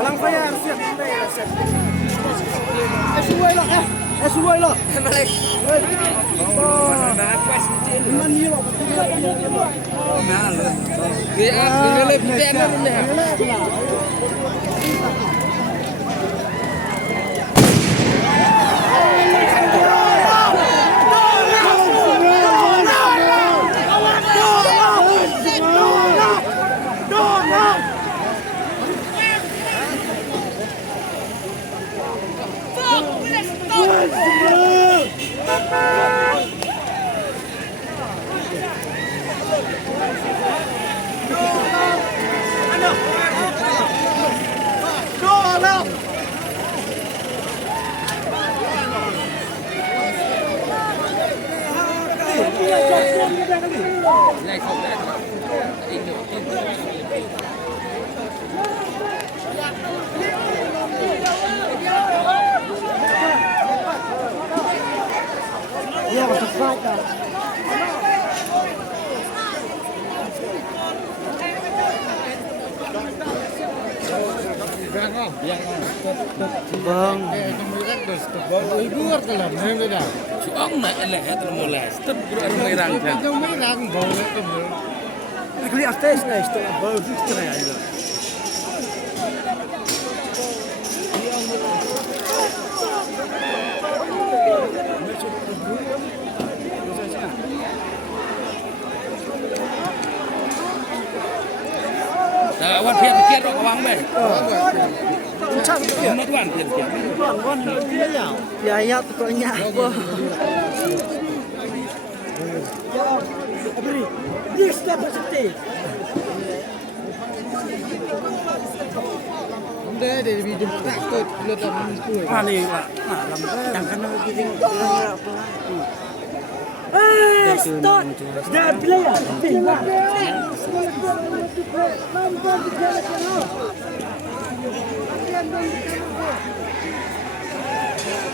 Walang bayar, siap. Sesuai lah, sesuai lah. Balik. Ya, cepat dah. Bang, Ông này là hết rồi là tất cả mấy răng thế. ik liep steeds nee, boven te rijden. Wan phiền kia rồi có băng đây. Chắc Nó đoàn phiền kia. Wan dia ya. Ya ya pokoknya. Beri. Beri step sedikit. Để video tak kot lu tak mesti. Ani Pak. Yang kena begini. Stop. Dah player.